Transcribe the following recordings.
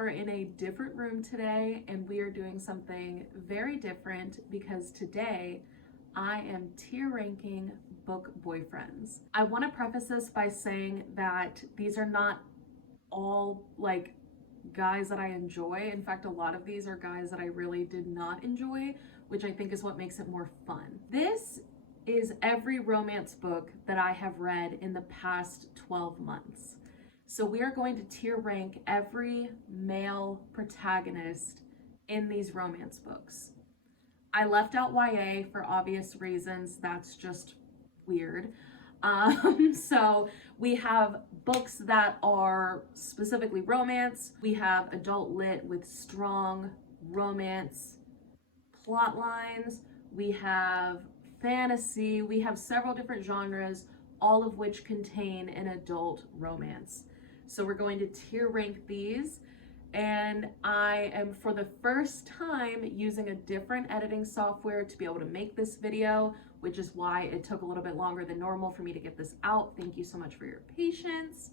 are in a different room today and we are doing something very different because today I am tier ranking book boyfriends. I want to preface this by saying that these are not all like guys that I enjoy. In fact, a lot of these are guys that I really did not enjoy, which I think is what makes it more fun. This is every romance book that I have read in the past 12 months. So we are going to tier rank every male protagonist in these romance books. I left out YA for obvious reasons. That's just weird. So we have books that are specifically romance. We have adult lit with strong romance plot lines. We have fantasy. We have several different genres, all of which contain an adult romance. So we're going to tier rank these. And I am for the first time using a different editing software to be able to make this video, which is why it took a little bit longer than normal for me to get this out. Thank you so much for your patience.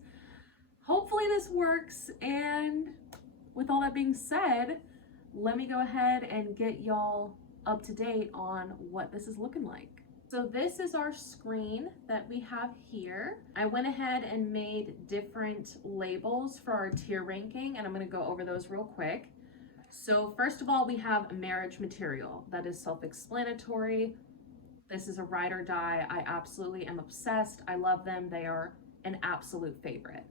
Hopefully this works. And with all that being said, let me go ahead and get y'all up to date on what this is looking like. So this is our screen that we have here. I went ahead and made different labels for our tier ranking, and I'm gonna go over those real quick. So first of all, we have marriage material. That is self-explanatory. This is a ride or die. I absolutely am obsessed. I love them. They are an absolute favorite.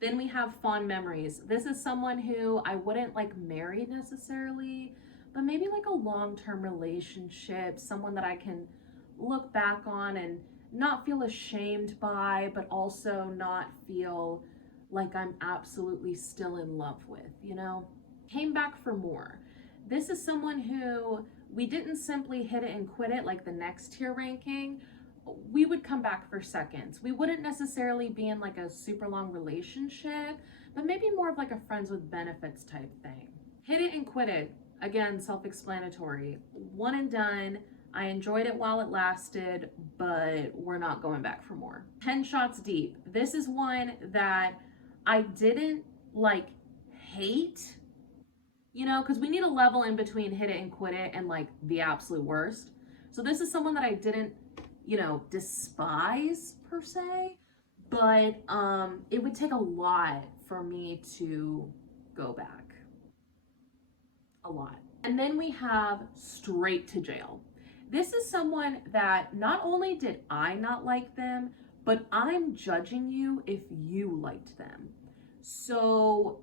Then we have fond memories. This is someone who I wouldn't like marry necessarily, but maybe like a long-term relationship, someone that I can look back on and not feel ashamed by, but also not feel like I'm absolutely still in love with, you know? Came back for more. This is someone who we didn't simply hit it and quit it like the next tier ranking. We would come back for seconds. We wouldn't necessarily be in like a super long relationship, but maybe more of like a friends with benefits type thing. Hit it and quit it. Again, self-explanatory. One and done. I enjoyed it while it lasted, but we're not going back for more. 10 shots deep. This is one that I didn't like hate, you know, because we need a level in between hit it and quit it and like the absolute worst. So this is someone that I didn't, you know, despise per se, but it would take a lot for me to go back. A lot. And then we have straight to jail. This is someone that not only did I not like them, but I'm judging you if you liked them. So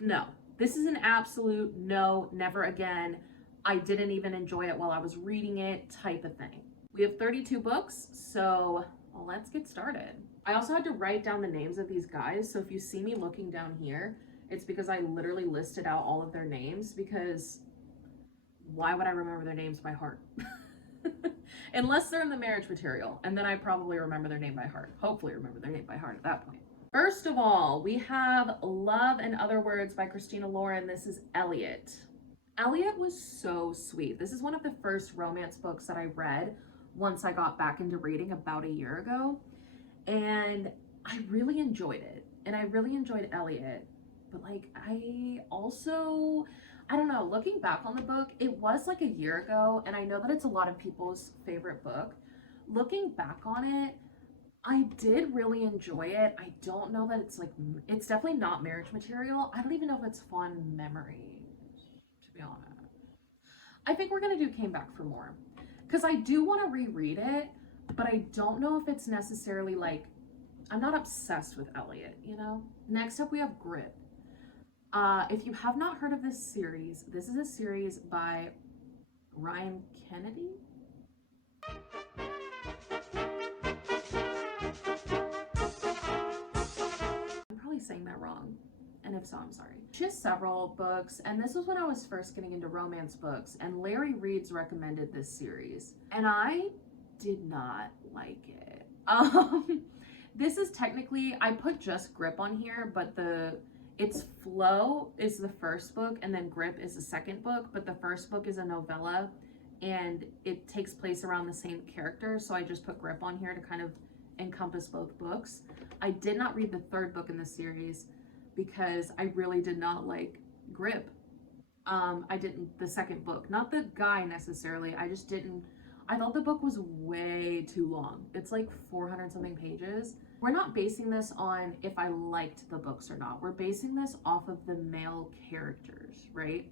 no, this is an absolute no, never again. I didn't even enjoy it while I was reading it type of thing. We have 32 books, so let's get started. I also had to write down the names of these guys. So if you see me looking down here, it's because I literally listed out all of their names, because why would I remember their names by heart? Unless they're in the marriage material, and then I probably remember their name by heart. Hopefully remember their name by heart at that point. First of all, we have Love and Other Words by Christina Lauren. This is Elliot. Elliot was so sweet. This is one of the first romance books that I read once I got back into reading about a year ago. And I really enjoyed it. And I really enjoyed Elliot. But like, I don't know, looking back on the book, it was like a year ago, and I know that it's a lot of people's favorite book. Looking back on it, I did really enjoy it. I don't know that it's like, it's definitely not marriage material. I don't even know if it's fond memories, to be honest. I think we're gonna do Came Back for More, because I do want to reread it, but I don't know if it's necessarily like, I'm not obsessed with Elliot, you know? Next up, we have Grip. If you have not heard of this series, this is a series by Ryan Kennedy. I'm probably saying that wrong, and if so, I'm sorry. She has several books, and this was when I was first getting into romance books, and Larry Reeds recommended this series, and I did not like it. This is technically, I put just Grip on here, but it's Flow is the first book, and then Grip is the second book, but the first book is a novella, and it takes place around the same character, so I just put Grip on here to kind of encompass both books. I did not read the third book in the series. because I really did not like Grip. I didn't, the second book, not the guy necessarily. I just didn't, I thought the book was way too long. It's like 400 something pages. We're not basing this on if I liked the books or not. We're basing this off of the male characters, right?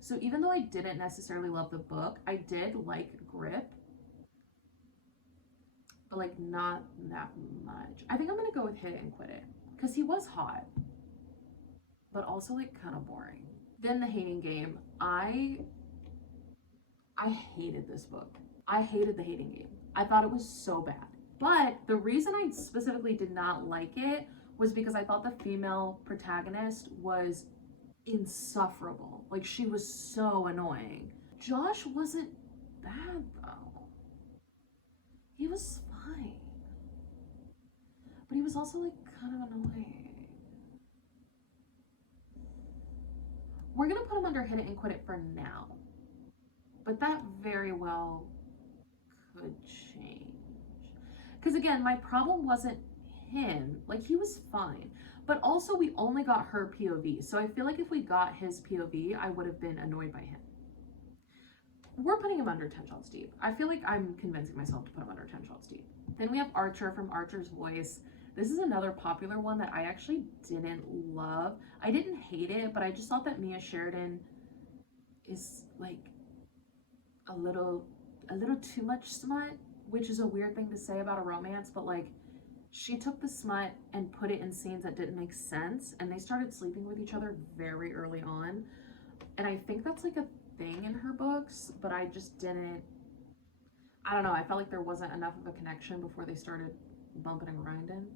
So even though I didn't necessarily love the book, I did like Grip, but like not that much. I think I'm gonna go with Hit It and Quit It because he was hot, but also like kind of boring. Then The Hating Game. I hated this book. I hated The Hating Game. I thought it was so bad. But the reason I specifically did not like it was because I thought the female protagonist was insufferable. Like, she was so annoying. Josh wasn't bad though. He was fine. But he was also like kind of annoying. We're gonna put him under Hit It and Quit It for now. But that very well could change. Because again, my problem wasn't him. Like, he was fine. But also, we only got her POV. So I feel like if we got his POV, I would have been annoyed by him. We're putting him under 10 Shots Deep. I feel like I'm convincing myself to put him under 10 Shots Deep. Then we have Archer from Archer's Voice. This is another popular one that I actually didn't love. I didn't hate it, but I just thought that Mia Sheridan is like a little too much smut, which is a weird thing to say about a romance, but like, she took the smut and put it in scenes that didn't make sense, and they started sleeping with each other very early on. And I think that's like a thing in her books, but I just didn't, I don't know, I felt like there wasn't enough of a connection before they started bumping and grinding.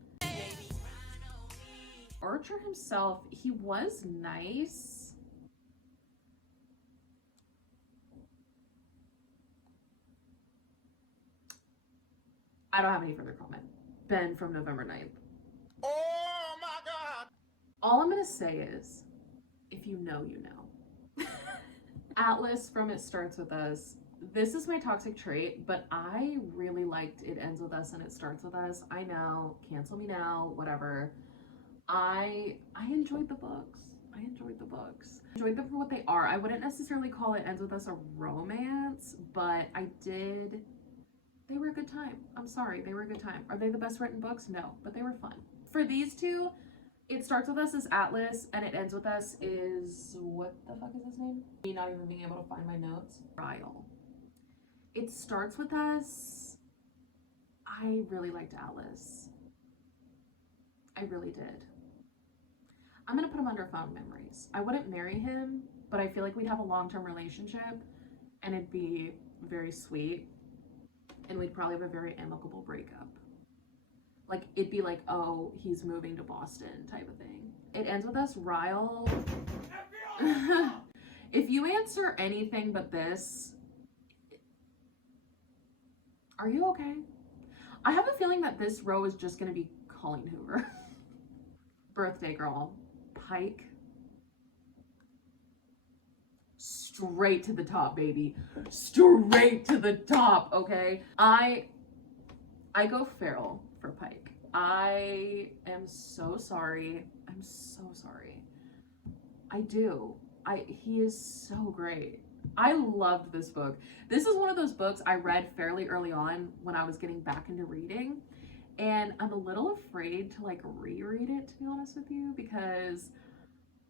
Archer himself, he was nice. I don't have any further comment. Ben from November 9th. Oh my God. All I'm gonna say is, if you know, you know. Atlas from It Starts With Us. This is my toxic trait, but I really liked It Ends With Us and It Starts With Us. I know, cancel me now, whatever. I enjoyed the books. I enjoyed them for what they are. I wouldn't necessarily call It Ends With Us a romance, but they were a good time. I'm sorry, they were a good time. Are they the best written books? No, but they were fun. For these two, It Starts With Us is Atlas, and It Ends With Us is, what the fuck is his name? Me not even being able to find my notes. Ryle. It Starts With Us, I really liked Atlas. I really did. I'm gonna put him under Found Memories. I wouldn't marry him, but I feel like we'd have a long-term relationship, and it'd be very sweet, and we'd probably have a very amicable breakup. Like, it'd be like, oh, he's moving to Boston type of thing. It Ends With Us, Ryle. If you answer anything but this, are you okay? I have a feeling that this row is just gonna be Colleen Hoover. Birthday Girl, Pike. Straight to the top, baby. Straight to the top, okay? I go feral for Pike. I am so sorry. I'm so sorry. I do. He is so great. I loved this book. This is one of those books I read fairly early on when I was getting back into reading. And I'm a little afraid to like reread it, to be honest with you, because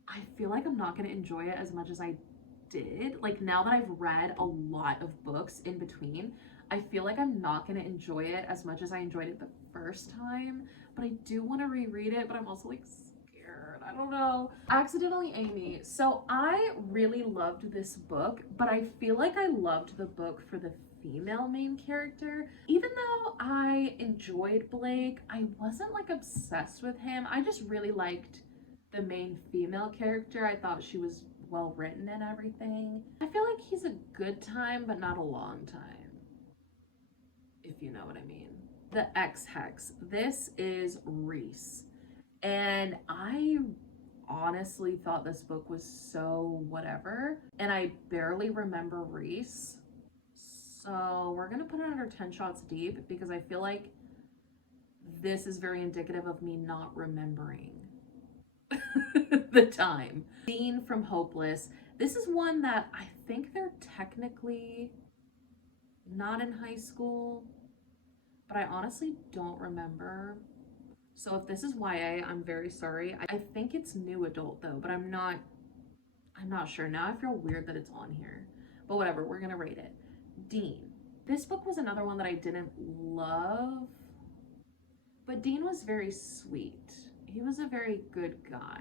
I feel like I'm not going to enjoy it as much as I did. Like, now that I've read a lot of books in between, I feel like I'm not going to enjoy it as much as I enjoyed it the first time. But I do want to reread it, but I'm also like scared. I don't know. Accidentally Amy. So I really loved this book, but I feel like I loved the book for the female main character. Even though I enjoyed Blake, I wasn't like obsessed with him. I just really liked the main female character. I thought she was well written and everything. I feel like he's a good time, but not a long time, if you know what I mean. The Ex-Hex. This is Reese. And I honestly thought this book was so whatever. And I barely remember Reese. So we're gonna put it under 10 Shots Deep because I feel like this is very indicative of me not remembering the time. Dean from Hopeless. This is one that I think they're technically not in high school, but I honestly don't remember. So if this is YA, I'm very sorry. I think it's new adult though, but I'm not sure. Now I feel weird that it's on here. But whatever, we're gonna rate it. Dean. This book was another one that I didn't love, but Dean was very sweet. He was a very good guy,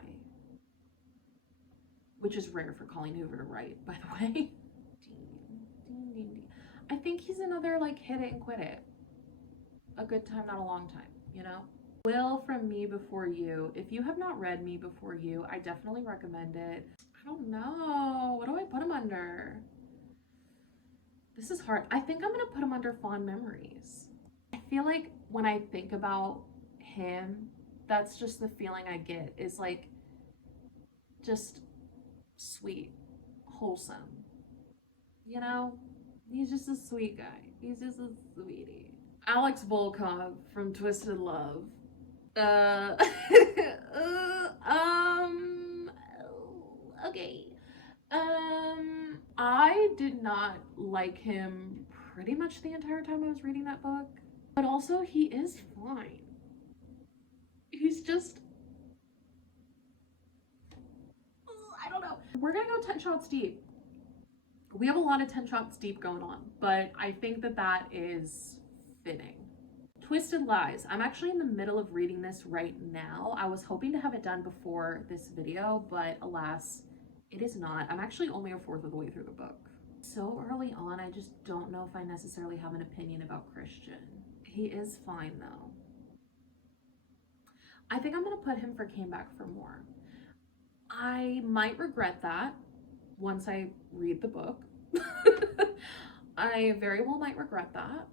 which is rare for Colleen Hoover to write, by the way. Dean. I think he's another like hit it and quit it. A good time, not a long time, you know? Will from Me Before You. If you have not read Me Before You, I definitely recommend it. I don't know. What do I put him under? This is hard. I think I'm gonna put him under Fond Memories. I feel like when I think about him, that's just the feeling I get, is like just sweet, wholesome. You know? He's just a sweet guy. He's just a sweetie. Alex Volkov from Twisted Love. Okay. I did not like him pretty much the entire time I was reading that book, but also he is fine. He's just, I don't know. We're gonna go 10 shots deep. We have a lot of 10 shots deep going on, but I think that that is fitting. Twisted Lies. I'm actually in the middle of reading this right now. I was hoping to have it done before this video, but alas, it is not. I'm actually only a fourth of the way through the book. So early on, I just don't know if I necessarily have an opinion about Christian. He is fine though. I think I'm gonna put him for Came Back for More. I might regret that once I read the book. I very well might regret that,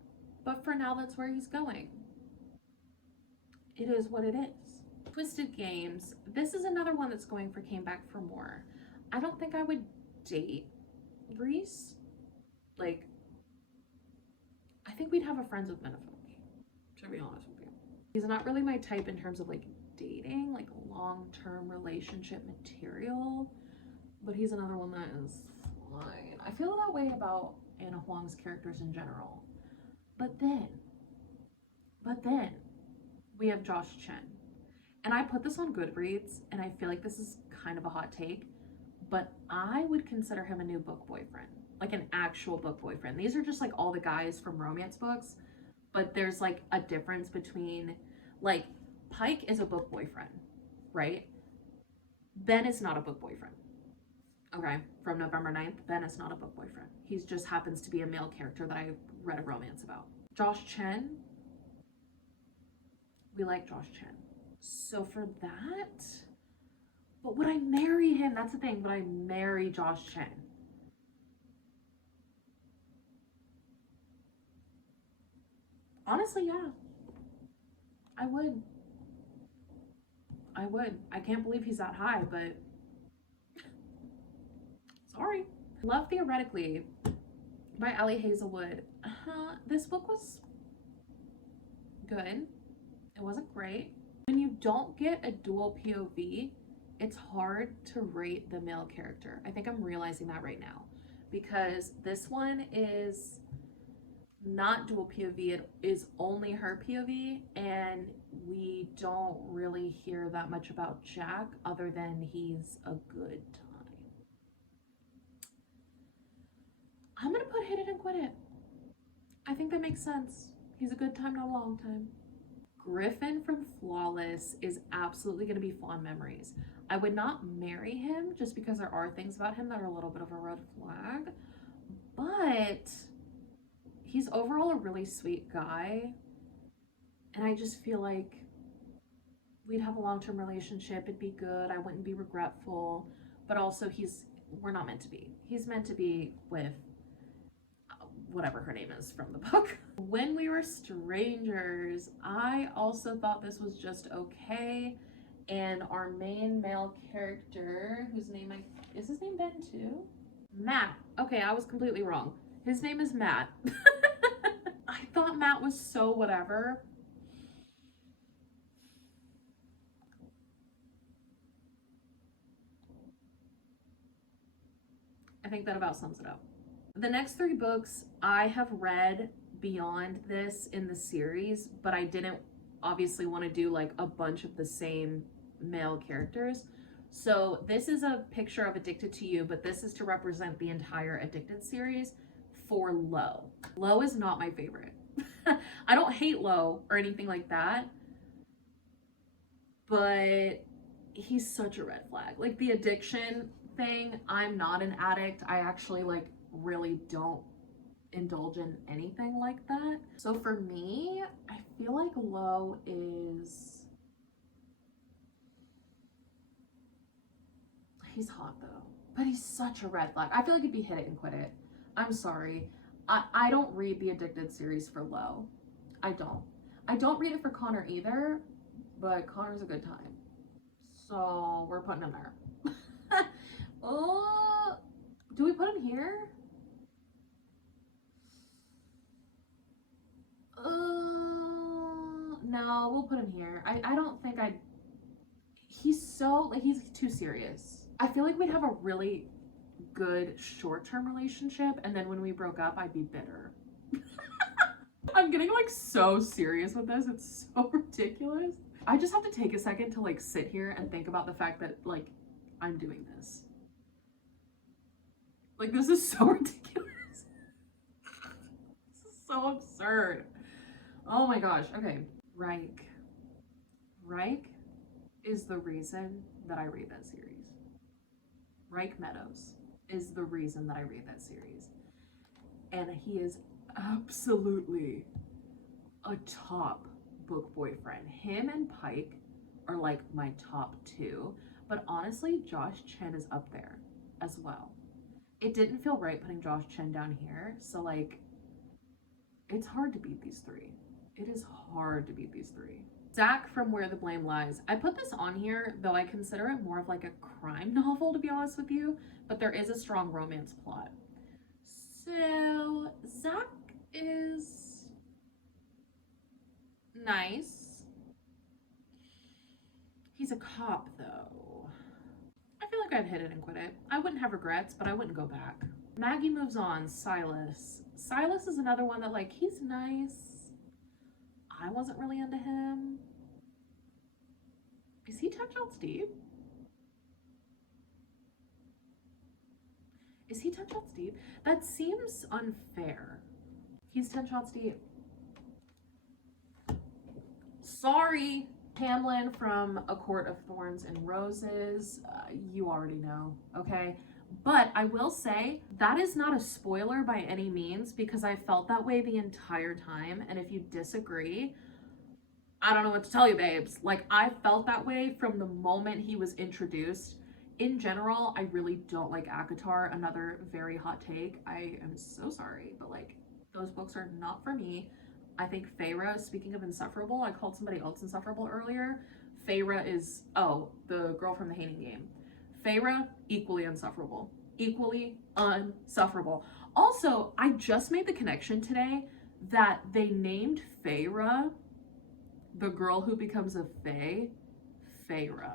but for now, that's where he's going. It is what it is. Twisted Games. This is another one that's going for Came Back for More. I don't think I would date Reese. Like, I think we'd have a friends with benefits, to be honest with you. He's not really my type in terms of like dating, like long-term relationship material, but he's another one that is fine. I feel that way about Anna Huang's characters in general. But then we have Josh Chen. And I put this on Goodreads, and I feel like this is kind of a hot take, but I would consider him a new book boyfriend, like an actual book boyfriend. These are just like all the guys from romance books, but there's like a difference between, like, Pike is a book boyfriend, right? Ben is not a book boyfriend. Okay, from November 9th, Ben is not a book boyfriend. He just happens to be a male character that I read a romance about. Josh Chen, we like Josh Chen. So for that, but would I marry him? That's the thing, would I marry Josh Chen? Honestly, yeah. I would. I can't believe he's that high, but sorry. Love Theoretically by Ali Hazelwood. This book was good. It wasn't great. When you don't get a dual POV, it's hard to rate the male character. I think I'm realizing that right now, because this one is not dual POV, it is only her POV, and we don't really hear that much about Jack other than he's a good time. I'm gonna put Hit It and Quit It. I think that makes sense. He's a good time, not a long time. Griffin from Flawless is absolutely going to be Fond Memories. I would not marry him just because there are things about him that are a little bit of a red flag, but he's overall a really sweet guy, and I just feel like we'd have a long-term relationship. It'd be good. I wouldn't be regretful, but also we're not meant to be. He's meant to be with whatever her name is from the book. When We Were Strangers, I also thought this was just okay. And our main male character, whose name is his name Ben too? Matt. Okay, I was completely wrong. His name is Matt. I thought Matt was so whatever. think that about sums it up. The next 3 books I have read beyond this in the series, but I didn't obviously want to do like a bunch of the same male characters. So this is a picture of Addicted to You, but this is to represent the entire Addicted series for Lo. Lo is not my favorite. I don't hate Lo or anything like that, but he's such a red flag. Like the addiction thing, I'm not an addict. I actually like really don't indulge in anything like that. So for me, I feel like Lo is, he's hot though, but he's such a red flag. I feel like he'd be hit it and quit it. I'm sorry. I don't read the Addicted series for Lo. I don't read it for Connor either, but Connor's a good time. So we're putting him there. Oh, do we put him here? No, we'll put him here. I don't think he's so, like, he's too serious. I feel like we'd have a really good short-term relationship, and then when we broke up, I'd be bitter. I'm getting like so serious with this. It's so ridiculous. I just have to take a second to like sit here and think about the fact that like I'm doing this. Like this is so ridiculous. This is so absurd. Oh my gosh. Okay. Reich. Reich is the reason that I read that series. Reich Meadows is the reason that I read that series. And he is absolutely a top book boyfriend. Him and Pike are like my top 2, but honestly, Josh Chen is up there as well. It didn't feel right putting Josh Chen down here, so like, it's hard to beat these 3. It is hard to beat these 3. Zach from Where the Blame Lies. I put this on here, though I consider it more of like a crime novel, to be honest with you, but there is a strong romance plot. So Zach is nice. He's a cop though. I feel like I'd hit it and quit it. I wouldn't have regrets, but I wouldn't go back. Maggie Moves On. Silas. Silas is another one that like, he's nice. I wasn't really into him. Is he 10 shots deep? Is he 10 shots deep? That seems unfair. He's 10 shots deep. Sorry. Hamlin from A Court of Thorns and Roses. You already know, okay? But I will say that is not a spoiler by any means, because I felt that way the entire time. And if you disagree, I don't know what to tell you, babes. Like, I felt that way from the moment he was introduced. In general, I really don't like ACOTAR. Another very hot take. I am so sorry, but like, those books are not for me. I think Feyre, speaking of insufferable, I called somebody else insufferable earlier. Feyre is, oh, the girl from The Hating Game. Feyre, equally insufferable. Equally unsufferable. Also, I just made the connection today that they named Feyre, the girl who becomes a fae, Feyre.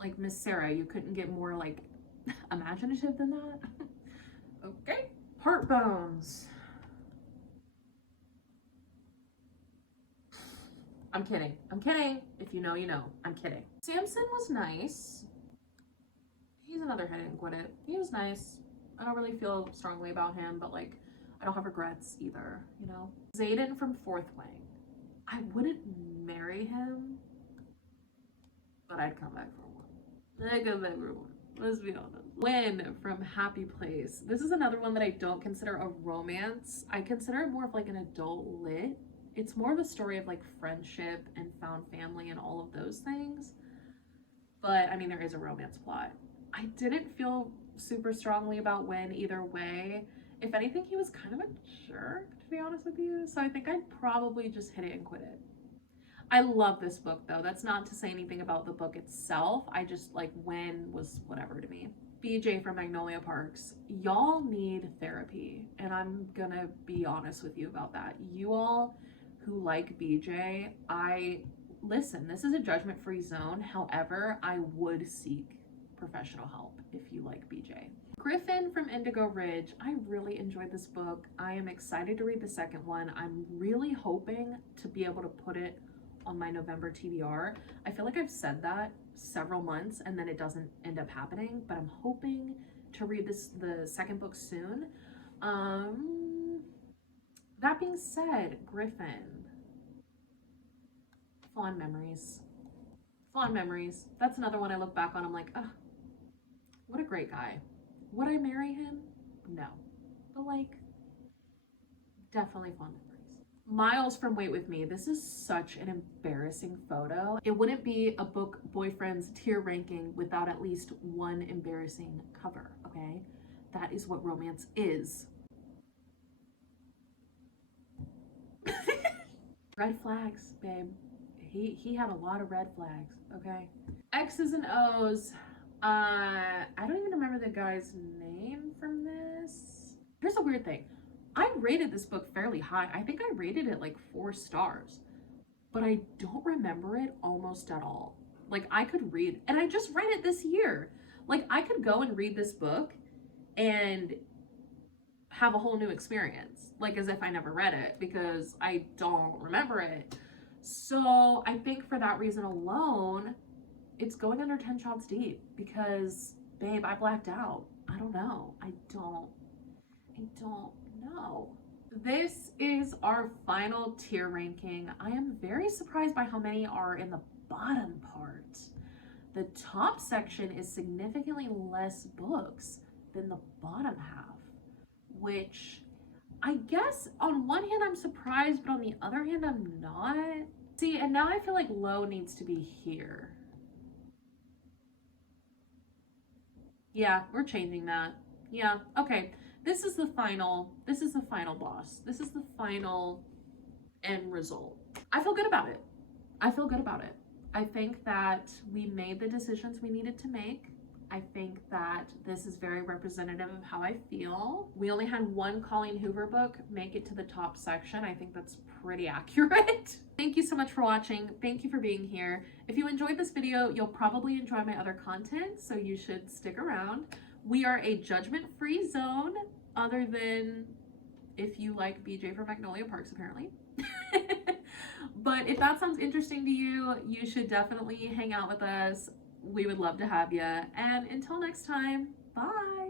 Like Miss Sarah, you couldn't get more like imaginative than that. Okay. Heartbones. I'm kidding. I'm kidding. If you know, you know. I'm kidding. Samson was nice. He's another hit and quit it. He was nice. I don't really feel strongly about him, but like, I don't have regrets either, you know? Xaden from Fourth Wing. I wouldn't marry him, but I'd come back for one. I'd come back for one. Let's be honest. Lynn from Happy Place. This is another one that I don't consider a romance. I consider it more of like an adult lit. It's more of a story of like friendship and found family and all of those things. But I mean, there is a romance plot. I didn't feel super strongly about Wynn either way. If anything, he was kind of a jerk, to be honest with you. So I think I'd probably just hit it and quit it. I love this book though. That's not to say anything about the book itself. I just like, Wynn was whatever to me. BJ from Magnolia Parks. Y'all need therapy. And I'm gonna be honest with you about that. You all who like BJ, listen, this is a judgment-free zone. However, I would seek professional help if you like BJ. Griffin from Indigo Ridge. I really enjoyed this book. I am excited to read the second one. I'm really hoping to be able to put it on my November TBR. I feel like I've said that several months and then it doesn't end up happening, but I'm hoping to read the second book soon. That being said, Griffin. Fond memories. Fond memories. That's another one I look back on. I'm like, oh, what a great guy. Would I marry him? No. But like, definitely fond memories. Miles from Wait With Me. This is such an embarrassing photo. It wouldn't be a book boyfriend's tier ranking without at least one embarrassing cover, okay? That is what romance is. Red flags, babe. He had a lot of red flags, okay? X's and O's. I don't even remember the guy's name from this. Here's a weird thing. I rated this book fairly high. I think I rated it like 4 stars, but I don't remember it almost at all. Like I could read, and I just read it this year. Like I could go and read this book and have a whole new experience, like as if I never read it, because I don't remember it. So I think for that reason alone, it's going under 10 shots deep, because babe, I blacked out. I don't know. I don't know. This is our final tier ranking. I am very surprised by how many are in the bottom part. The top section is significantly less books than the bottom half, which I guess on one hand I'm surprised, but on the other hand I'm not. See, and now I feel like low needs to be here. Yeah, we're changing that. Yeah, okay. This is the final boss. This is the final end result. I feel good about it. I feel good about it. I think that we made the decisions we needed to make. I think that this is very representative of how I feel. We only had one Colleen Hoover book make it to the top section. I think that's pretty accurate. Thank you so much for watching. Thank you for being here. If you enjoyed this video, you'll probably enjoy my other content, so you should stick around. We are a judgment-free zone, other than if you like BJ from Magnolia Parks, apparently. But if that sounds interesting to you, you should definitely hang out with us. We would love to have you. And until next time, bye.